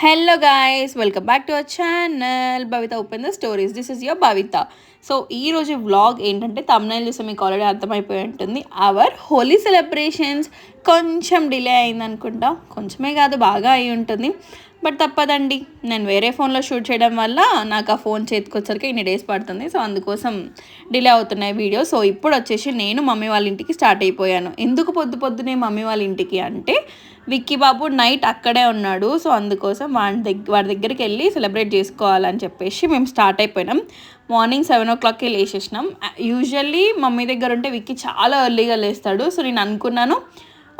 Hello guys, welcome back to our channel Bhavitha open the stories. This is your Bhavitha. So ఈరోజు vlog ఏంటంటే thumbnail చూస్తే మీకు already అర్థమైపోయి ఉంటుంది. అవర్ హోలీ సెలబ్రేషన్స్ కొంచెం డిలే అయిందనుకుంటా, కొంచెమే కాదు బాగా అయి ఉంటుంది. బట్ తప్పదండి, నేను వేరే ఫోన్లో షూట్ చేయడం వల్ల నాకు ఆ ఫోన్ చేతికొచ్చరికి ఇన్ని డేస్ పడుతుంది. సో అందుకోసం డిలే అవుతున్నాయి వీడియో. సో ఇప్పుడు వచ్చేసి నేను మమ్మీ వాళ్ళ ఇంటికి స్టార్ట్ అయిపోయాను. ఎందుకు పొద్దునే మమ్మీ వాళ్ళ ఇంటికి అంటే విక్కీ బాబు నైట్ అక్కడే ఉన్నాడు. సో అందుకోసం వాడి దగ్గరికి వెళ్ళి సెలబ్రేట్ చేసుకోవాలని చెప్పేసి మేము స్టార్ట్ అయిపోయినాం. Morning 7 o'clock లేచేసినాం. యూజువల్లీ మమ్మీ దగ్గర ఉంటే విక్కీ చాలా ఎర్లీగా లేస్తాడు. సో నేను అనుకున్నాను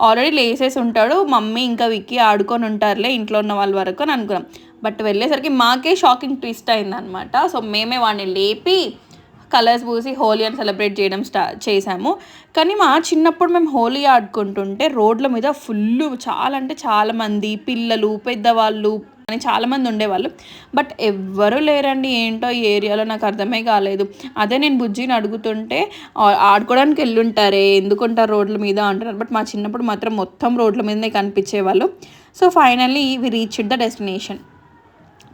ఆల్రెడీ లేసేసి ఉంటాడు, మమ్మీ ఇంకా విక్కీ ఆడుకొని ఉంటారులే ఇంట్లో ఉన్న వాళ్ళ వరకు అని అనుకున్నాం. బట్ వెళ్ళేసరికి మాకే షాకింగ్ ట్విస్ట్ అయిందనమాట. సో మేమే వాడిని లేపి కలర్స్ పూసి హోలీ అని సెలబ్రేట్ చేయడం చేసాము. కానీ మా చిన్నప్పుడు మేము హోలీ ఆడుకుంటుంటే రోడ్ల మీద చాలా అంటే చాలామంది పిల్లలు పెద్దవాళ్ళు అని చాలామంది ఉండేవాళ్ళు. బట్ ఎవ్వరూ లేరండి. ఏంటో ఈ ఏరియాలో నాకు అర్థమే కాలేదు. అదే నేను బుజ్జిని అడుగుతుంటే ఆడుకోవడానికి వెళ్ళుంటారే, ఎందుకుంటారు రోడ్ల మీద అంటున్నారు. బట్ మా చిన్నప్పుడు మాత్రం మొత్తం రోడ్ల మీదనే కనిపించేవాళ్ళు. So finally we reached the destination.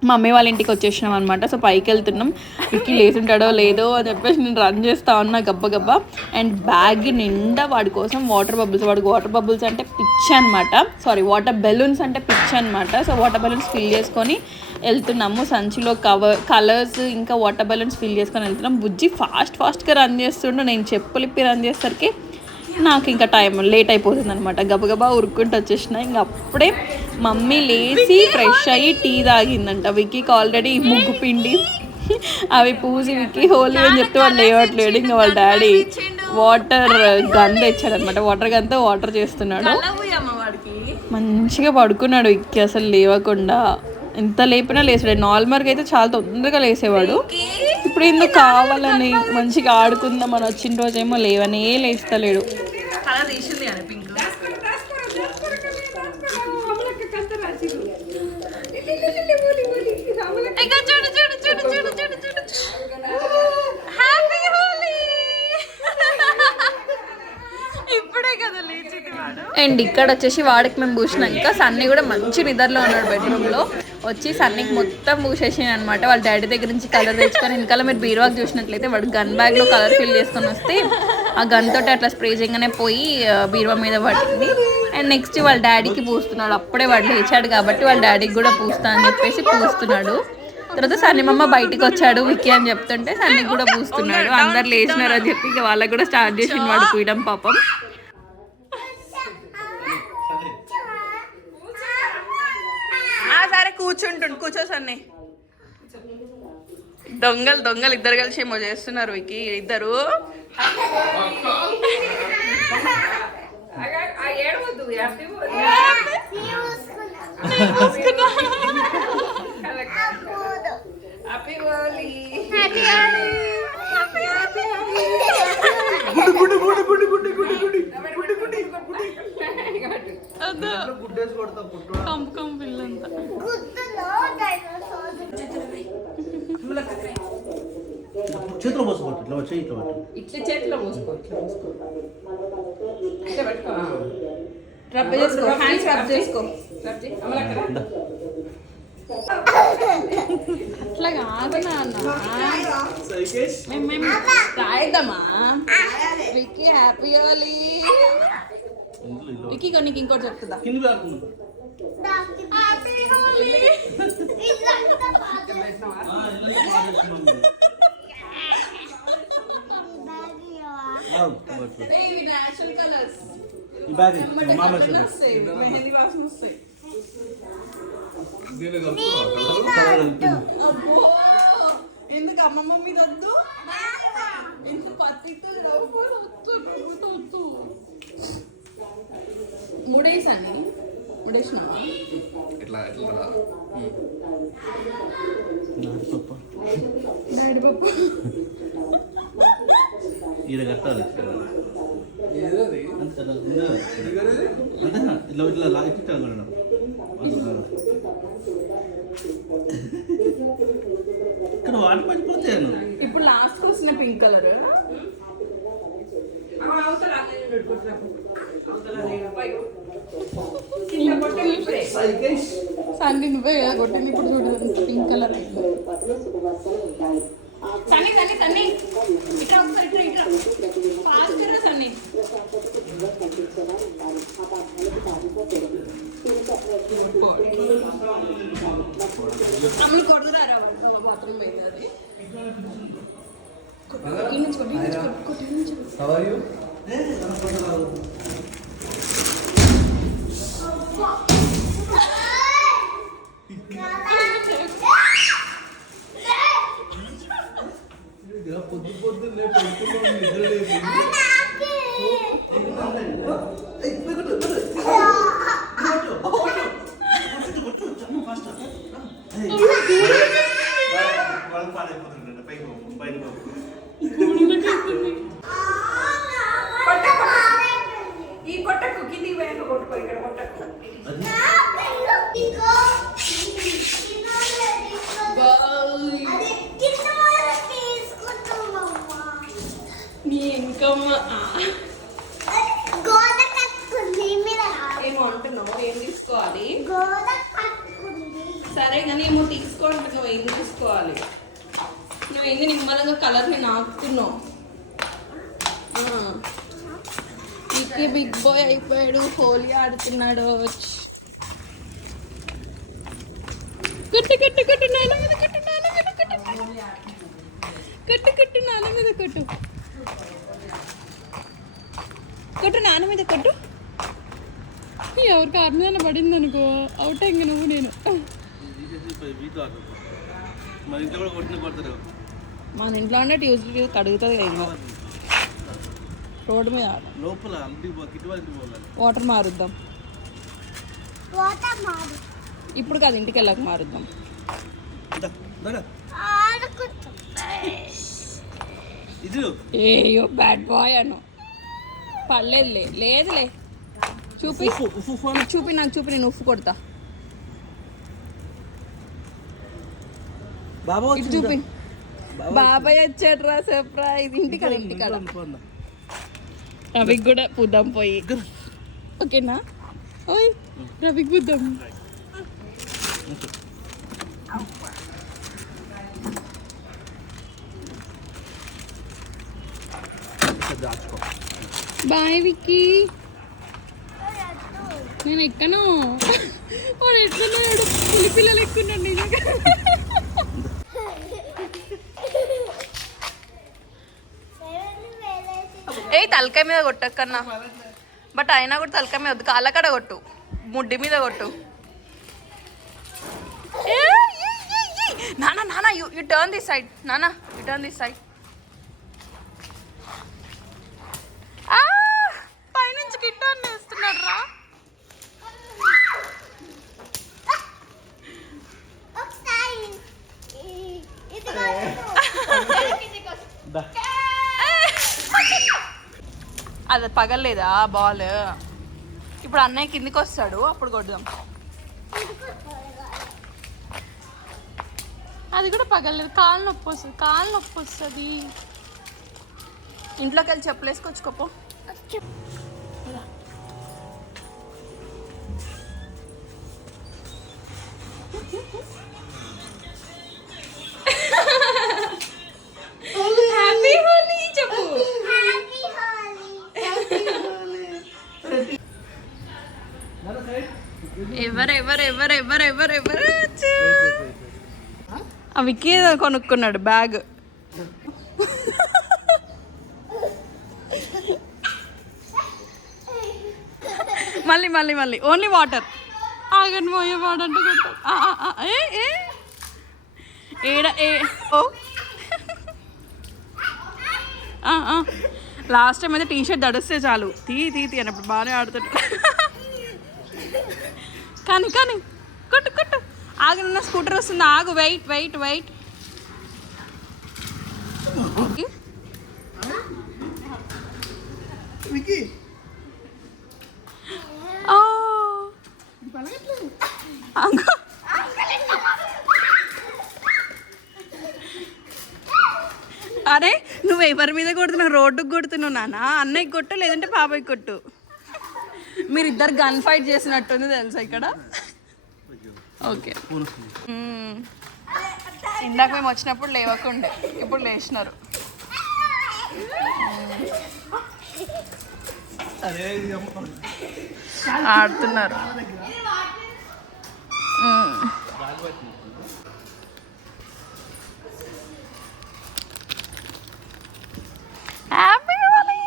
మా మమ్మీ వాళ్ళ ఇంటికి వచ్చేసినాం అనమాట. సో పైకి వెళ్తున్నాం. విక్కీ లేతుంటాడో లేదో అని చెప్పేసి నేను రన్ చేస్తా ఉన్నా గబ్బా. అండ్ బ్యాగ్ నిండా వాడి కోసం వాటర్ బబుల్స్, వాడికి వాటర్ బబుల్స్ అంటే పిచ్చి అనమాట. వాటర్ బెలూన్స్ అంటే పిచ్చి అనమాట. సో వాటర్ బెలూన్స్ ఫిల్ చేసుకొని వెళ్తున్నాము. సంచిలో కలర్స్ ఇంకా వాటర్ బెలూన్స్ ఫిల్ చేసుకొని వెళ్తున్నాం. బుజ్జి ఫాస్ట్గా రన్ చేస్తుండు. నేను చెప్పులిప్పి రన్ చేసేసరికి నాకు ఇంకా టైం లేట్ అయిపోతుంది అనమాట. గబగబా ఉరుక్కుంటూ వచ్చేసిన. ఇంక అప్పుడే మమ్మీ లేచి ఫ్రెష్ అయ్యి టీ తాగిందంట. విక్కీకి ఆల్రెడీ ముగ్గు పిండి అవి పూసి విక్కీ హోలీ అని చెప్తే వాళ్ళు లేవట్లేడు. ఇంకా వాళ్ళ డాడీ వాటర్ గన్ తెచ్చాడనమాట. వాటర్ గన్తో వాటర్ చేస్తున్నాడు. మంచిగా పడుకున్నాడు విక్కీ అసలు లేవకుండా. ఎంత లేపినా లేచాడు. నార్మల్గా అయితే చాలా తొందరగా లేసేవాడు. ఇప్పుడు ఎందుకు కావాలని మంచిగా ఆడుకుందాం అని వచ్చిన రోజేమో లేవనే లేస్తలేడు. అండ్ ఇక్కడ వచ్చేసి వాడికి మేము పూసినాక సన్నీ కూడా మంచి నిద్రలో ఉన్నాడు బెడ్రూమ్లో. వచ్చి సన్నీకి మొత్తం పూసేసాను అనమాట. వాళ్ళ డాడీ దగ్గర నుంచి కలర్ తెచ్చుకొని వెనకాల మీరు బీరువాకి చూసినట్లయితే వాడు గన్ బ్యాగ్లో కలర్ ఫిల్ చేసుకొని వస్తే ఆ గన్ తోటి అట్లా స్ప్రే చేయగానే పోయి బీరువా మీద పడింది. అండ్ నెక్స్ట్ వాళ్ళ డాడీకి పూస్తున్నాడు. అప్పుడే వాడు లేచాడు కాబట్టి వాళ్ళ డాడీకి కూడా పూస్తా అని చెప్పేసి పూస్తున్నాడు. తర్వాత సన్నీ మమ్మ బయటికి వచ్చాడు విక్కీ అని చెప్తుంటే సన్నీకి కూడా పూస్తున్నాడు. అందరు లేచినారు అని చెప్పి ఇక వాళ్ళకి కూడా స్టార్ట్ చేసిండు వాడు పూయడం పాపం. సరే కూర్చో సన్నీ. దొంగలు ఇద్దరు కలిసి ఏమో చేస్తున్నారు విక్కీ ఇద్దరు. పిల్లంతా చేతిలో పోసుకోవచ్చు. ఇట్లా వచ్చి ఇట్లా చేతిలో పోసుకోవచ్చు. రబ్ చేసుకో, హ్యాండ్స్ రబ్ చేసుకో. అట్లా కాదు మేము రాయిద్దామా విక్కీ హ్యాపీ హోలీ. విక్కీ నీకు ఇంకోటి చెప్తుందా? ఎందుకు అమ్మమ్మ మీద వద్దు, ఎందుకు పత్తితో ముడేసాన్ని ముడేసినావా? డాడీ పప్పు ఇలా కట్టాలి. ఇట్లా లాగిట్టాను. ఇక్కడ వాటి పడిపోతాను. ఇప్పుడు లాస్ట్ వచ్చిన పింక్ కలర్ కింద కొట్ట సన్నీ నువ్వే కదా కొట్టింది ఇప్పుడు చూడు పింక్ కలర్ అయింది సన్నీ సన్నీ సన్నీ ఇట్లా ఒకసారి ఇట్లా ఫాస్ట్ గా సన్నీ అమ్ములు కొడుతురా బాత్రూమ్ పోయింది అది పొద్దు పొద్దున్నే పడుకున్నాం నిద్ర లేదు ఈ కొట్టకు కిందికి పోయాక కొట్టుకో ఇక్కడ కొట్టకు నీ ఇంకమ్మ ఏమో అంటున్నావు ఏం తీసుకోవాలి సరే కానీ ఏమో తీసుకుంటున్నావు ఏం తీసుకోవాలి నువ్వు ఏంది నిమ్మలంగా కలర్ని నాకుతున్నావు ఇకే బిగ్ బాయ్ అయిపోయాడు హోలీ ఆడుతున్నాడు కట్టు కట్టు కట్టు నాన్న మీద కట్టు నాన్న మీద కట్టు కట్టు కట్టు నాన్న మీద కట్టు కొట్టు నాన్న మీద కొట్టు ఎవరి కారు మీద పడింది అనుకో అవుట్ ఇంక నువ్వు నేను మన ఇంట్లో ఉండే ట్యూస్డే కడుగుతుంది ఇంకా రోడ్డు మీద లోపల వాటర్ మారుద్దాం ఇప్పుడు కాదు ఇంటికి వెళ్ళాక మారుద్దాం ఏయో బ్యాడ్ బాయ్ అను పర్లేదులే లేదులే చూపి చూపి నాకు చూపి నేను ఉప్పు కొడతా ఇటు చూపి బాబాయ్ వచ్చాడు రా సర్ప్రైజ్ ఇంటికాడ ఇంటికాడ రవికి కూడా పుద్దాం పోయి ఓకేనా ఓయ్ రవికి పుద్దాం బాయ్ విక్కీ నేను ఎక్కను వాడు ఎట్లున్నాడు పులి పిల్లలు ఎక్కున్నాడు నిజంగా ఏ తలకాయ మీద కొట్టక్కన్నా బట్ అయినా కూడా తలకాయ మీద వద్దు కాళ్ళకడ కొట్టు ముడ్డి మీద కొట్టు నానా నానా యూ టర్న్ దిస్ సైడ్ నానా యూ టర్న్ దిస్ సైడ్ పైనుంచి గిట్టాన్ని వేస్తున్నాడు రా అది పగలేదా బాల్ ఇప్పుడు అన్నయ్య కిందికి వస్తాడు అప్పుడు కొడదాం అది కూడా పగలేదు కాళ్ళు నొప్పి వస్తుంది ఇంట్లోకి వెళ్ళి చెప్పులేసుకొచ్చుకోపో హ్యాపీ హోలీ చెప్పు ఎవరు ఆ విక్కీ ఏదో కొనుక్కున్నాడు బ్యాగ్ మళ్ళీ ఓన్లీ వాటర్ ఆగండి పోయే వాడంటే లాస్ట్ టైం అయితే టీషర్ట్ దడిస్తే చాలు తీ అన్నప్పుడు బాగానే ఆడుతాడు కానీ కొట్టు ఆగనన్న స్కూటర్ వస్తుంది ఆగు వెయిట్ అరే నువ్వు ఎవరి మీద కొడుతున్నావు రోడ్డుకు కొడుతున్నావు నాన్న అన్నయ్యకి కొట్టు లేదంటే బాబాయ్కి కొట్టు మీరిద్దరు గన్ ఫైట్ చేసినట్టుంది తెలుసా ఇక్కడ. ఓకే, ఇందాక మేము వచ్చినప్పుడు లేవకుండే, ఇప్పుడు లేచినారు. ఆడుతున్నారు. హ్యాపీ హోలీ.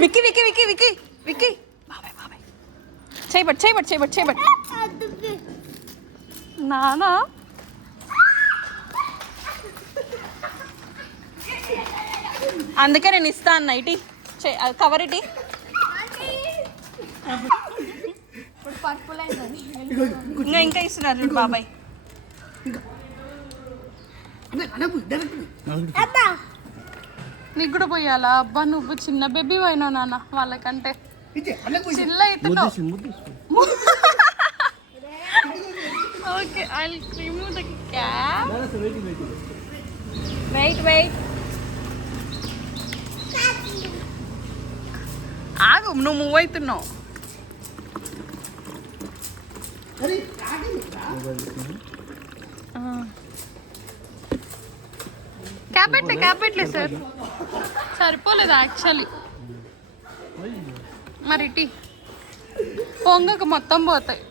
విక్కీ విక్కీ విక్కీ విక్కీ విక్కీ బాబాయ్ బాబాయ్ చేయబట్ చేయబట్ చేయబట్ చేయబట్ నానా. అందుకే నేను ఇస్తా అన్న. ఇటీ కవర్ ఇటీ. ఇంకా ఇస్తున్నారు చూడు బాబాయ్. నీకు కూడా పోయాలా? అబ్బా నువ్వు చిన్న బేబీ అయినా నాన్న వాళ్ళకంటే చిల్ల అవుతున్నావు. Okay, I remove the cap. Wait wait, ఆగు, నువ్వు మూవ్ అవుతున్నావు. క్యాప్ పెట్టలేదు సార్, సరిపోలేదు యాక్చువల్లీ. మరి ఇటీ పొంగక మొత్తం పోతాయి.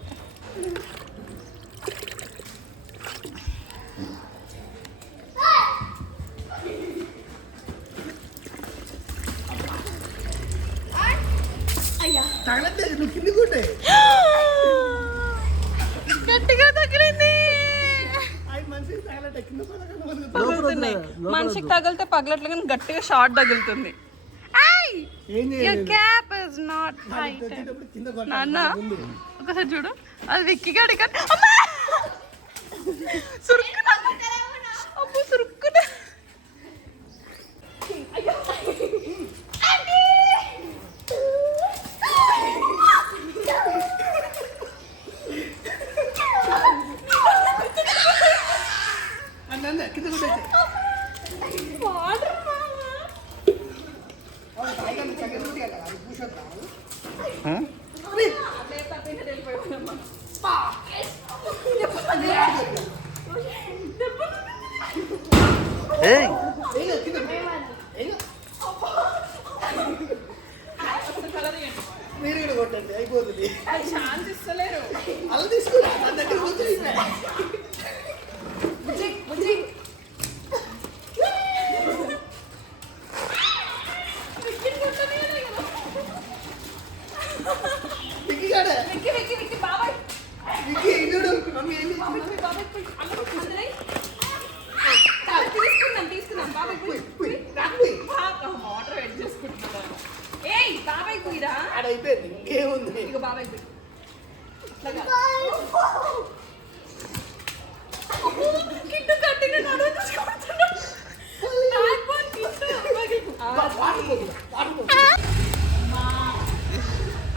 గట్టిగా తగిలింది. మనిషికి తగిలితే పగలట్లే కానీ గట్టిగా షార్ట్ తగులుతుంది. క్యాప్ ఇస్ నాట్ నాన్న. ఒకసారి చూడు, అది విక్కి గడి సురుక్కున అప్పు సురుక్కున. మీరు కూడా కొట్టండి, అయిపోతుంది. శాంతిస్తలేరు. అలా తీసుకోండి. అయిపోయింది, ఇంకేముంది. ఇక బాబాయ్ కిట్టు కట్టిన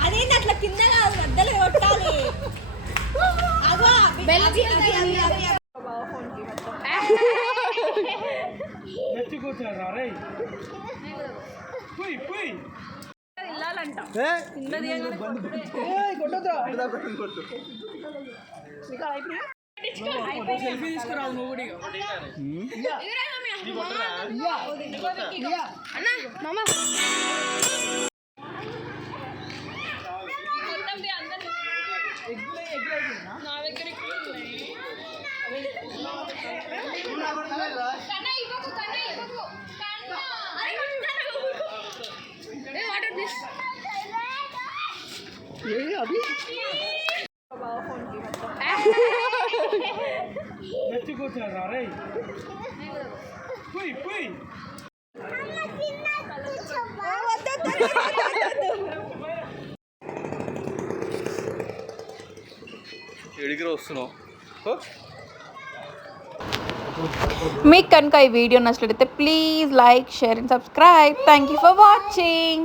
అదేంటి అట్లా కింద మధ్యలో కొట్టాలి. ఇల్లాలంట తీసుకురావు నువ్వు మీకు కనుక ఈ వీడియో నచ్చినట్లయితే please like, share and subscribe. Thank you for watching.